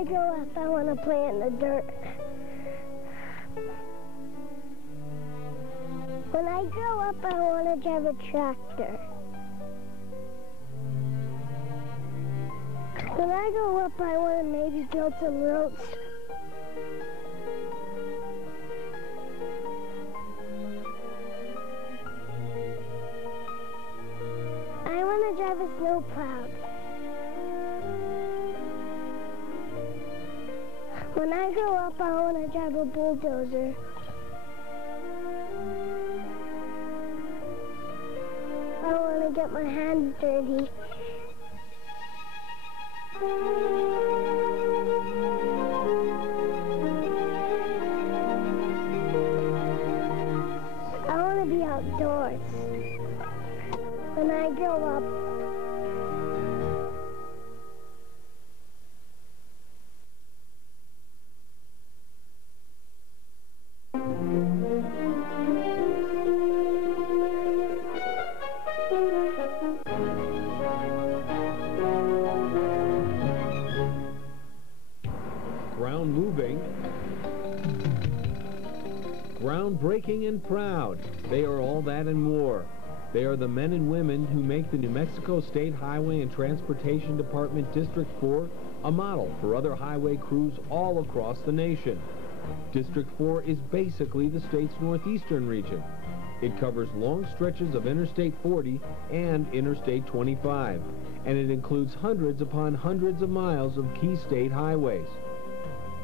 I grow up, I want to play in the dirt. When I grow up, I want to drive a tractor. When I grow up, I want to maybe build some roads. I want to drive a snowplow. When I grow up, I want to drive a bulldozer. I want to get my hands dirty. I want to be outdoors when I grow up. Ground moving, groundbreaking and proud. They are all that and more. They are the men and women who make the New Mexico State Highway and Transportation Department District 4 a model for other highway crews all across the nation. District 4 is basically the state's northeastern region. It covers long stretches of Interstate 40 and Interstate 25, and it includes hundreds upon hundreds of miles of key state highways.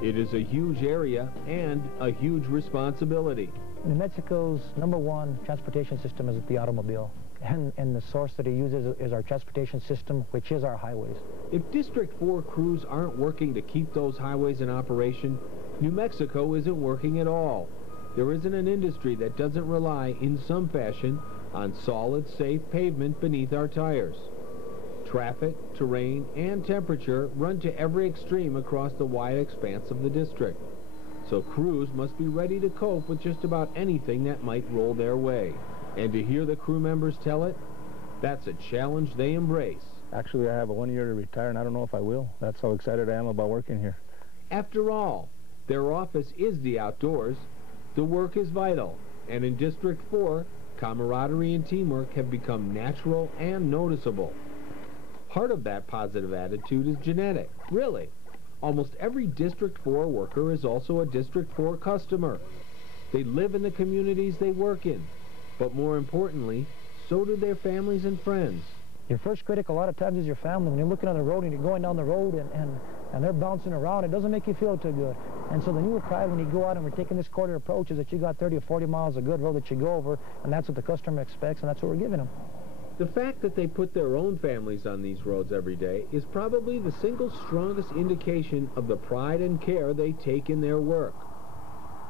It is a huge area and a huge responsibility. New Mexico's #1 transportation system is the automobile, and the source that it uses is our transportation system, which is our highways. If District 4 crews aren't working to keep those highways in operation, New Mexico isn't working at all. There isn't an industry that doesn't rely in some fashion on solid, safe pavement beneath our tires. Traffic, terrain, and temperature run to every extreme across the wide expanse of the district. So crews must be ready to cope with just about anything that might roll their way. And to hear the crew members tell it, that's a challenge they embrace. Actually, I have a 1 year to retire, and I don't know if I will. That's how excited I am about working here. After all, their office is the outdoors. The work is vital, and in District 4, camaraderie and teamwork have become natural and noticeable. Part of that positive attitude is genetic, really. Almost every District 4 worker is also a District 4 customer. They live in the communities they work in, but more importantly, so do their families and friends. Your first critic a lot of times is your family. When you're looking on the road and you're going down the road and they're bouncing around, it doesn't make you feel too good. And so the newer pride when you go out and we're taking this quarter approach is that you got 30 or 40 miles of good road that you go over, and that's what the customer expects, and that's what we're giving them. The fact that they put their own families on these roads every day is probably the single strongest indication of the pride and care they take in their work.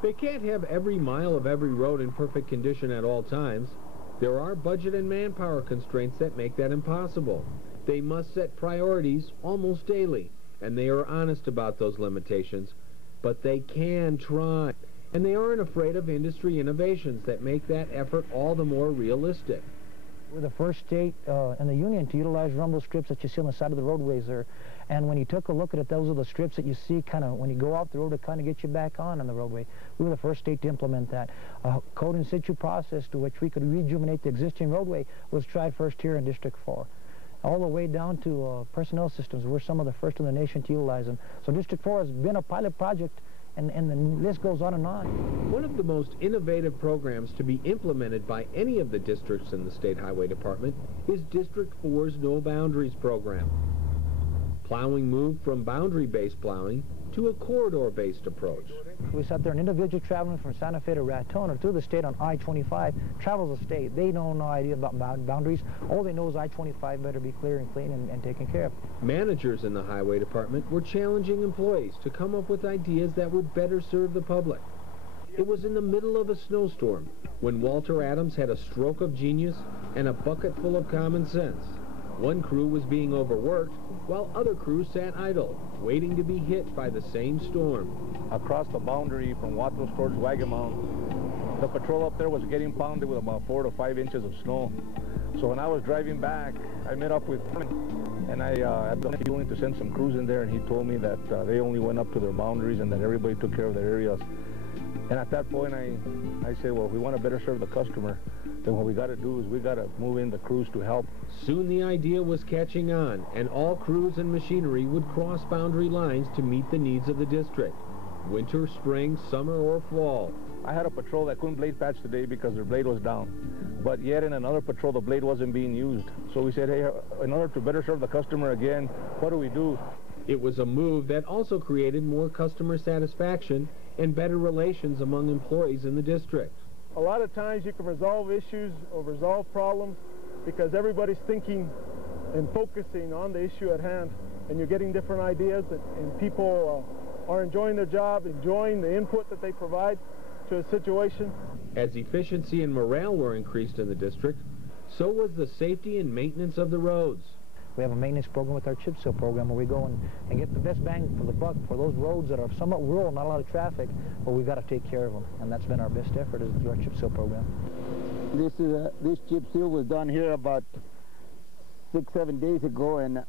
They can't have every mile of every road in perfect condition at all times. There are budget and manpower constraints that make that impossible. They must set priorities almost daily, and they are honest about those limitations, but they can try. And they aren't afraid of industry innovations that make that effort all the more realistic. We're the first state in the union to utilize rumble strips that you see on the side of the roadways there. And when you took a look at it, those are the strips that you see kind of when you go off the road to kind of get you back on the roadway. We were the first state to implement that. A code in situ process to which we could rejuvenate the existing roadway was tried first here in District 4. All the way down to personnel systems. We're some of the first in the nation to utilize them. So District 4 has been a pilot project, and the list goes on and on. One of the most innovative programs to be implemented by any of the districts in the State Highway Department is District 4's No Boundaries program. Plowing moved from boundary-based plowing to a corridor-based approach. We sat there, an individual traveling from Santa Fe to Raton or through the state on I-25 travels the state. They know no idea about boundaries. All they know is I-25 better be clear and clean and taken care of. Managers in the Highway Department were challenging employees to come up with ideas that would better serve the public. It was in the middle of a snowstorm when Walter Adams had a stroke of genius and a bucket full of common sense. One crew was being overworked, while other crews sat idle, waiting to be hit by the same storm. Across the boundary from Watos towards Wagamon, the patrol up there was getting pounded with about 4 to 5 inches of snow. So when I was driving back, I met up with him, and I had the feeling to send some crews in there, and he told me that they only went up to their boundaries and that everybody took care of their areas. And at that point, I said, well, if we want to better serve the customer, then what we got to do is we got to move in the crews to help. Soon the idea was catching on, and all crews and machinery would cross boundary lines to meet the needs of the district. Winter, spring, summer, or fall. I had a patrol that couldn't blade patch today because their blade was down. But yet in another patrol, the blade wasn't being used. So we said, hey, in order to better serve the customer again, what do we do? It was a move that also created more customer satisfaction and better relations among employees in the district. A lot of times you can resolve issues or resolve problems because everybody's thinking and focusing on the issue at hand, and you're getting different ideas, and people are enjoying their job, enjoying the input that they provide to a situation. As efficiency and morale were increased in the district, so was the safety and maintenance of the roads. We have a maintenance program with our chip seal program where we go and get the best bang for the buck for those roads that are somewhat rural, not a lot of traffic, but we've got to take care of them, and that's been our best effort, is our chip seal program. This chip seal was done here about 6-7 days ago, and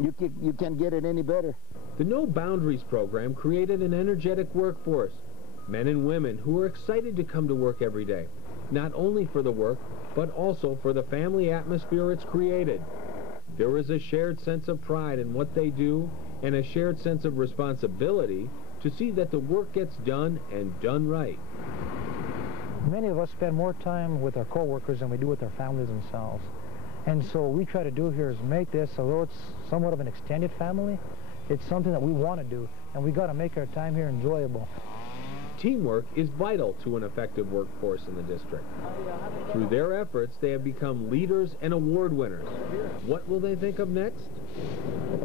you can't get it any better. The No Boundaries program created an energetic workforce, men and women who are excited to come to work every day, not only for the work, but also for the family atmosphere it's created. There is a shared sense of pride in what they do and a shared sense of responsibility to see that the work gets done and done right. Many of us spend more time with our co-workers than we do with their families themselves. And so what we try to do here is make this, although it's somewhat of an extended family, it's something that we want to do, and we got to make our time here enjoyable. Teamwork is vital to an effective workforce in the district. Through their efforts, they have become leaders and award winners. What will they think of next?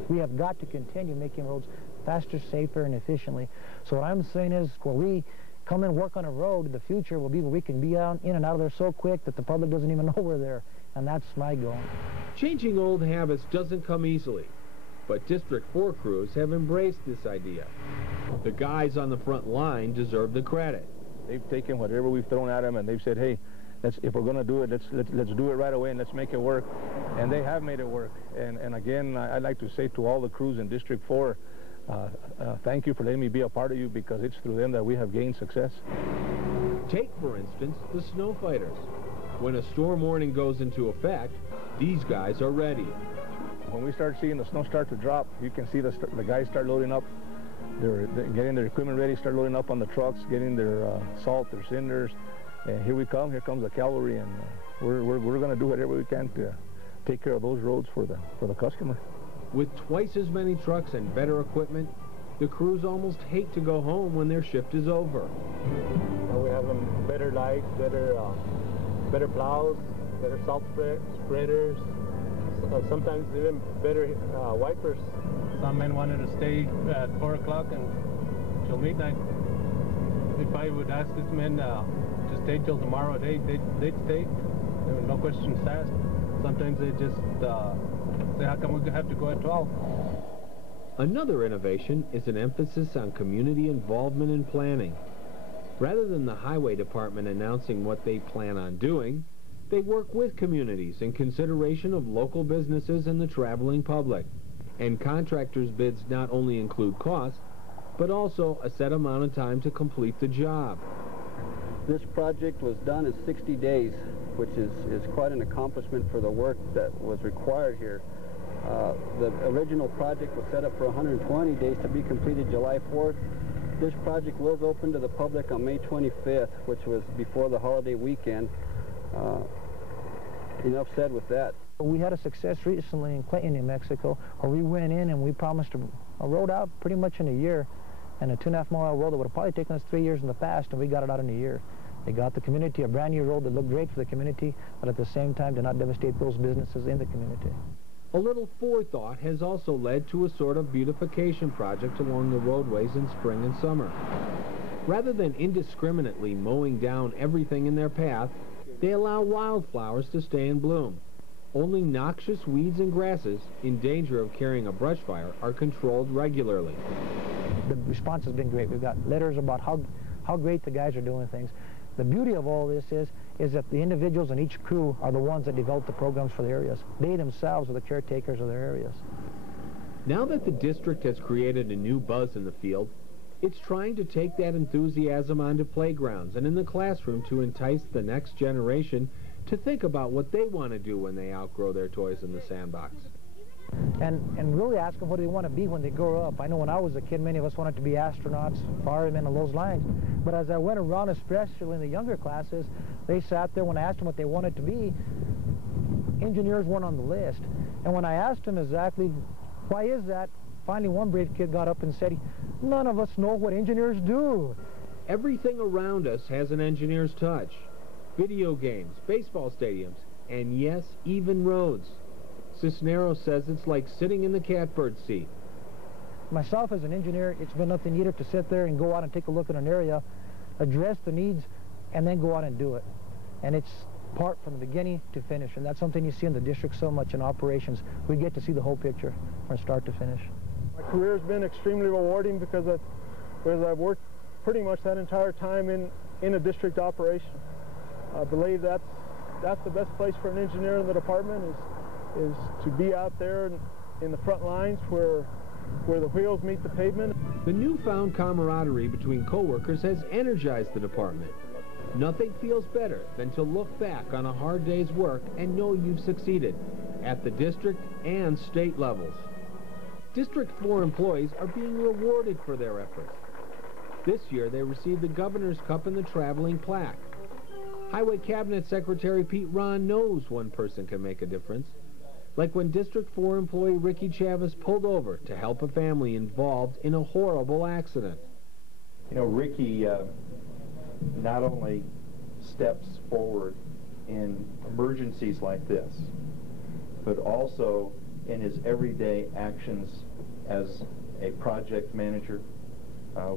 We have got to continue making roads faster, safer, and efficiently. So what I'm saying is, when we come and work on a road, the future will be where we can be out, in and out of there so quick that the public doesn't even know we're there. And that's my goal. Changing old habits doesn't come easily, but District 4 crews have embraced this idea. The guys on the front line deserve the credit. They've taken whatever we've thrown at them, and they've said, hey, if we're going to do it, let's do it right away, and let's make it work. And they have made it work. And again, I'd like to say to all the crews in District 4, thank you for letting me be a part of you, because it's through them that we have gained success. Take, for instance, the snow fighters. When a storm warning goes into effect, these guys are ready. When we start seeing the snow start to drop, you can see the guys start loading up. They're getting their equipment ready, start loading up on the trucks, getting their salt, their cinders. And here we come. Here comes the cavalry, and we're going to do whatever we can to take care of those roads for the customer. With twice as many trucks and better equipment, the crews almost hate to go home when their shift is over. We have them better lights, better plows, better salt spreaders, sometimes even better wipers. Some men wanted to stay at 4 o'clock until midnight. If I would ask these men to stay till tomorrow, they'd stay. There were no questions asked. Sometimes they just say, how come we have to go at 12? Another innovation is an emphasis on community involvement in planning. Rather than the highway department announcing what they plan on doing, they work with communities in consideration of local businesses and the traveling public. And contractors' bids not only include cost, but also a set amount of time to complete the job. This project was done in 60 days, which is quite an accomplishment for the work that was required here. The original project was set up for 120 days to be completed July 4th. This project was open to the public on May 25th, which was before the holiday weekend. Enough said with that. We had a success recently in Clayton, New Mexico, where we went in and we promised a road out pretty much in a year, and a 2.5-mile road that would have probably taken us 3 years in the past, and we got it out in a year. They got the community a brand new road that looked great for the community, but at the same time did not devastate those businesses in the community. A little forethought has also led to a sort of beautification project along the roadways in spring and summer. Rather than indiscriminately mowing down everything in their path, they allow wildflowers to stay in bloom. Only noxious weeds and grasses in danger of carrying a brush fire are controlled regularly. The response has been great. We've got letters about how great the guys are doing things. The beauty of all this is that the individuals in each crew are the ones that develop the programs for the areas. They themselves are the caretakers of their areas. Now that the district has created a new buzz in the field, it's trying to take that enthusiasm onto playgrounds and in the classroom to entice the next generation to think about what they want to do when they outgrow their toys in the sandbox. And really ask them what they want to be when they grow up. I know when I was a kid, many of us wanted to be astronauts, firemen, and those lines. But as I went around, especially in the younger classes, they sat there. When I asked them what they wanted to be, engineers weren't on the list. And when I asked them exactly, why is that, finally one brave kid got up and said, none of us know what engineers do. Everything around us has an engineer's touch. Video games, baseball stadiums, and yes, even roads. Cisneros says it's like sitting in the catbird seat. Myself as an engineer, it's been nothing either to sit there and go out and take a look at an area, address the needs, and then go out and do it. And it's part from the beginning to finish, and that's something you see in the district so much in operations. We get to see the whole picture from start to finish. My career has been extremely rewarding because I've worked pretty much that entire time in a district operation. I believe that's the best place for an engineer in the department is to be out there in the front lines where the wheels meet the pavement. The newfound camaraderie between co-workers has energized the department. Nothing feels better than to look back on a hard day's work and know you've succeeded at the district and state levels. District 4 employees are being rewarded for their efforts. This year they received the Governor's Cup and the traveling plaque. Highway Cabinet Secretary Pete Ron knows one person can make a difference. Like when District 4 employee Ricky Chavez pulled over to help a family involved in a horrible accident. You know, Ricky not only steps forward in emergencies like this, but also in his everyday actions as a project manager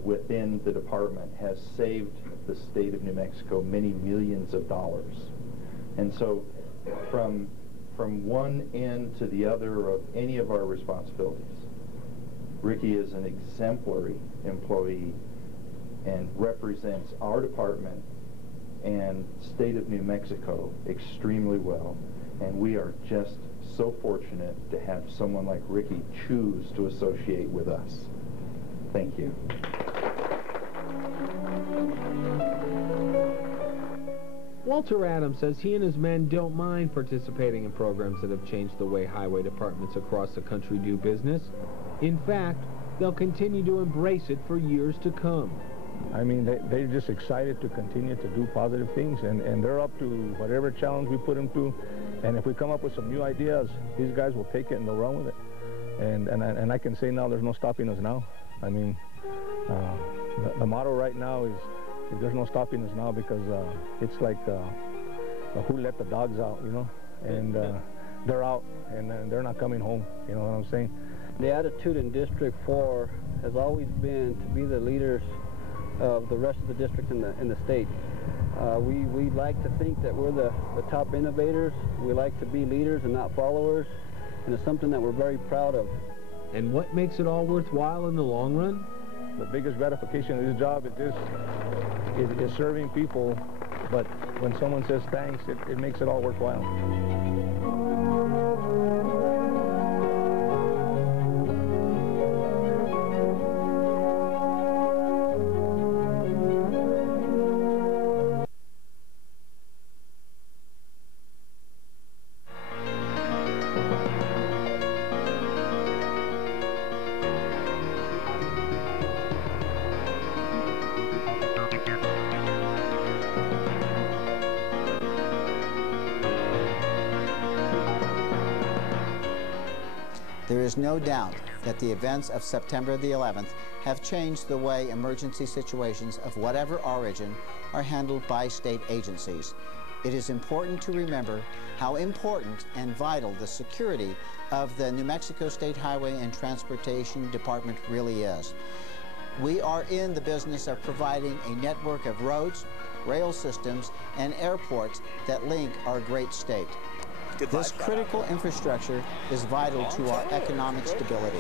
within the department has saved the state of New Mexico many millions of dollars. And so from one end to the other of any of our responsibilities, Ricky is an exemplary employee and represents our department and state of New Mexico extremely well. And we are just so fortunate to have someone like Ricky choose to associate with us. Thank you. Walter Adams says he and his men don't mind participating in programs that have changed the way highway departments across the country do business. In fact, they'll continue to embrace it for years to come. I mean, they're just excited to continue to do positive things, and they're up to whatever challenge we put them through. And if we come up with some new ideas, these guys will take it and they'll run with it. And I can say now there's no stopping us now. I mean, the motto right now is there's no stopping us now, because it's like who let the dogs out, you know? And they're out, and they're not coming home, you know what I'm saying? The attitude in District 4 has always been to be the leaders of the rest of the district in the state. We like to think that we're the top innovators. We like to be leaders and not followers, and it's something that we're very proud of. And what makes it all worthwhile in the long run? The biggest gratification of this job is serving people, but when someone says thanks, it makes it all worthwhile. There is no doubt that the events of September the 11th have changed the way emergency situations of whatever origin are handled by state agencies. It is important to remember how important and vital the security of the New Mexico State Highway and Transportation Department really is. We are in the business of providing a network of roads, rail systems, and airports that link our great state. This critical infrastructure is vital to our economic stability,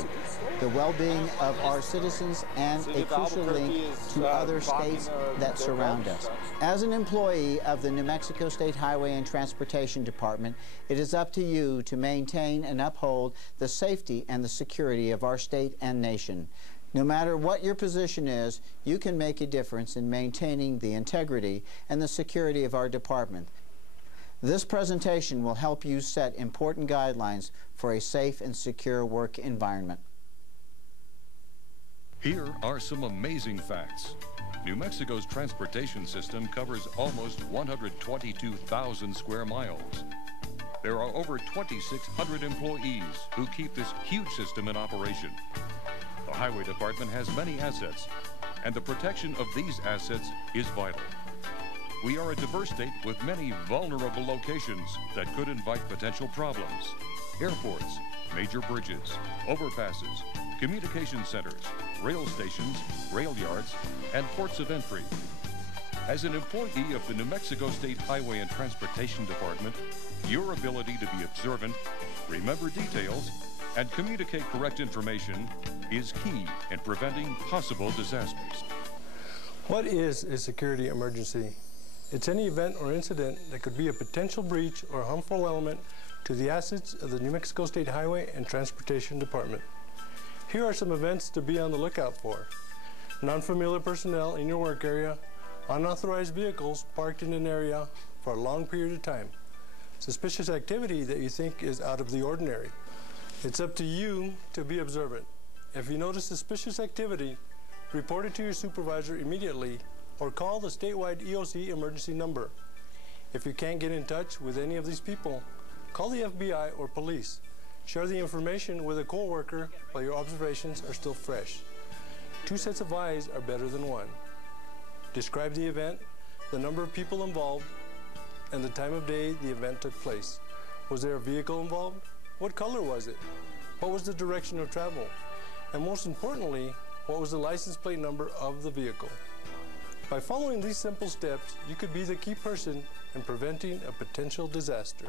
the well-being of our citizens, and a crucial link to other states that surround us. As an employee of the New Mexico State Highway and Transportation Department, it is up to you to maintain and uphold the safety and the security of our state and nation. No matter what your position is, you can make a difference in maintaining the integrity and the security of our department. This presentation will help you set important guidelines for a safe and secure work environment. Here are some amazing facts. New Mexico's transportation system covers almost 122,000 square miles. There are over 2,600 employees who keep this huge system in operation. The Highway Department has many assets, and the protection of these assets is vital. We are a diverse state with many vulnerable locations that could invite potential problems. Airports, major bridges, overpasses, communication centers, rail stations, rail yards, and ports of entry. As an employee of the New Mexico State Highway and Transportation Department, your ability to be observant, remember details, and communicate correct information is key in preventing possible disasters. What is a security emergency? It's any event or incident that could be a potential breach or harmful element to the assets of the New Mexico State Highway and Transportation Department. Here are some events to be on the lookout for. Non-familiar personnel in your work area, unauthorized vehicles parked in an area for a long period of time, suspicious activity that you think is out of the ordinary. It's up to you to be observant. If you notice suspicious activity, report it to your supervisor immediately or call the statewide EOC emergency number. If you can't get in touch with any of these people, call the FBI or police. Share the information with a coworker while your observations are still fresh. 2 sets of eyes are better than 1. Describe the event, the number of people involved, and the time of day the event took place. Was there a vehicle involved? What color was it? What was the direction of travel? And most importantly, what was the license plate number of the vehicle? By following these simple steps, you could be the key person in preventing a potential disaster.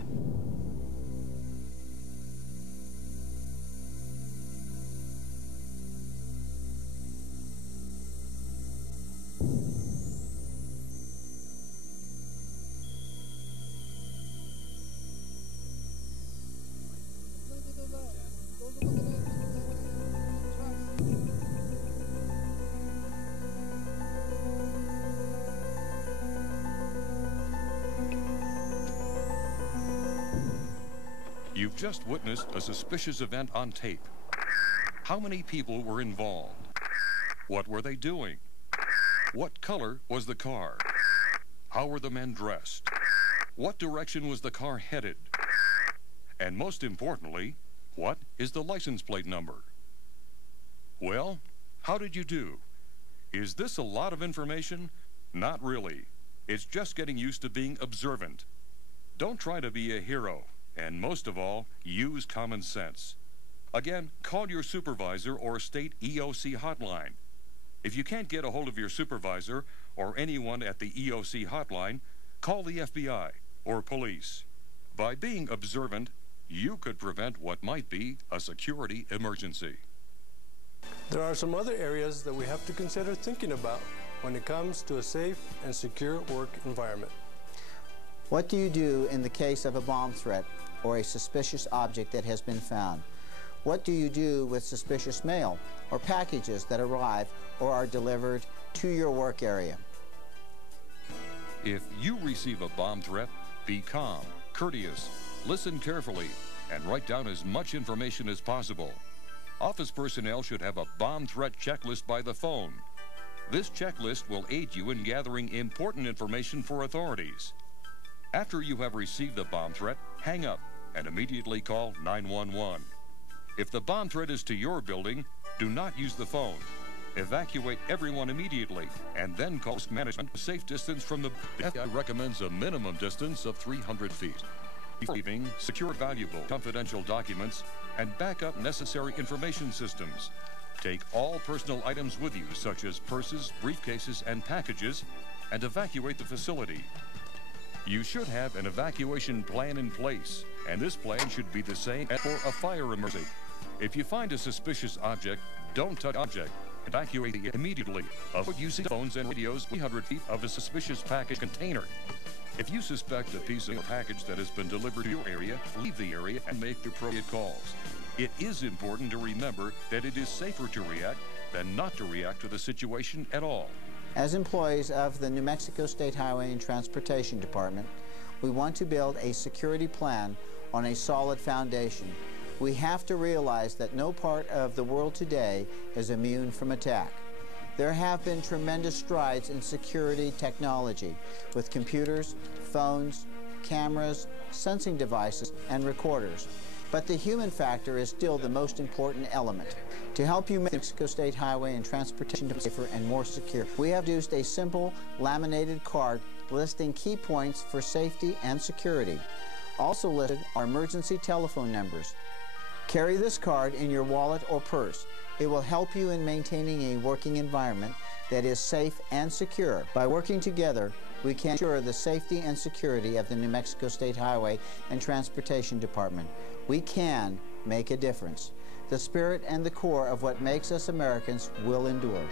You've just witnessed a suspicious event on tape. How many people were involved? What were they doing? What color was the car? How were the men dressed? What direction was the car headed? And most importantly, what is the license plate number? Well, how did you do? Is this a lot of information? Not really. It's just getting used to being observant. Don't try to be a hero. And most of all, use common sense. Again, call your supervisor or state EOC hotline. If you can't get a hold of your supervisor or anyone at the EOC hotline, call the FBI or police. By being observant, you could prevent what might be a security emergency. There are some other areas that we have to consider thinking about when it comes to a safe and secure work environment. What do you do in the case of a bomb threat or a suspicious object that has been found? What do you do with suspicious mail or packages that arrive or are delivered to your work area? If you receive a bomb threat, be calm, courteous, listen carefully, and write down as much information as possible. Office personnel should have a bomb threat checklist by the phone. This checklist will aid you in gathering important information for authorities. After you have received the bomb threat, hang up and immediately call 911. If the bomb threat is to your building, do not use the phone. Evacuate everyone immediately and then call management a safe distance from the FBI recommends a minimum distance of 300 feet. Leaving, secure valuable confidential documents and back up necessary information systems. Take all personal items with you, such as purses, briefcases, and packages, and evacuate the facility. You should have an evacuation plan in place And this plan should be the same for a fire emergency. If you find a suspicious object, don't touch the object. Evacuate it immediately. Avoid using phones and radios 300 feet of a suspicious package container. If you suspect a piece of package that has been delivered to your area, leave the area and make the appropriate calls. It is important to remember that it is safer to react than not to react to the situation at all. As employees of the New Mexico State Highway and Transportation Department, we want to build a security plan on a solid foundation. We have to realize that no part of the world today is immune from attack. There have been tremendous strides in security technology with computers, phones, cameras, sensing devices, and recorders. But the human factor is still the most important element. To help you make the New Mexico State Highway and Transportation safer and more secure, we have used a simple laminated card listing key points for safety and security. Also listed are emergency telephone numbers. Carry this card in your wallet or purse. It will help you in maintaining a working environment that is safe and secure. By working together, we can ensure the safety and security of the New Mexico State Highway and Transportation Department. We can make a difference. The spirit and the core of what makes us Americans will endure.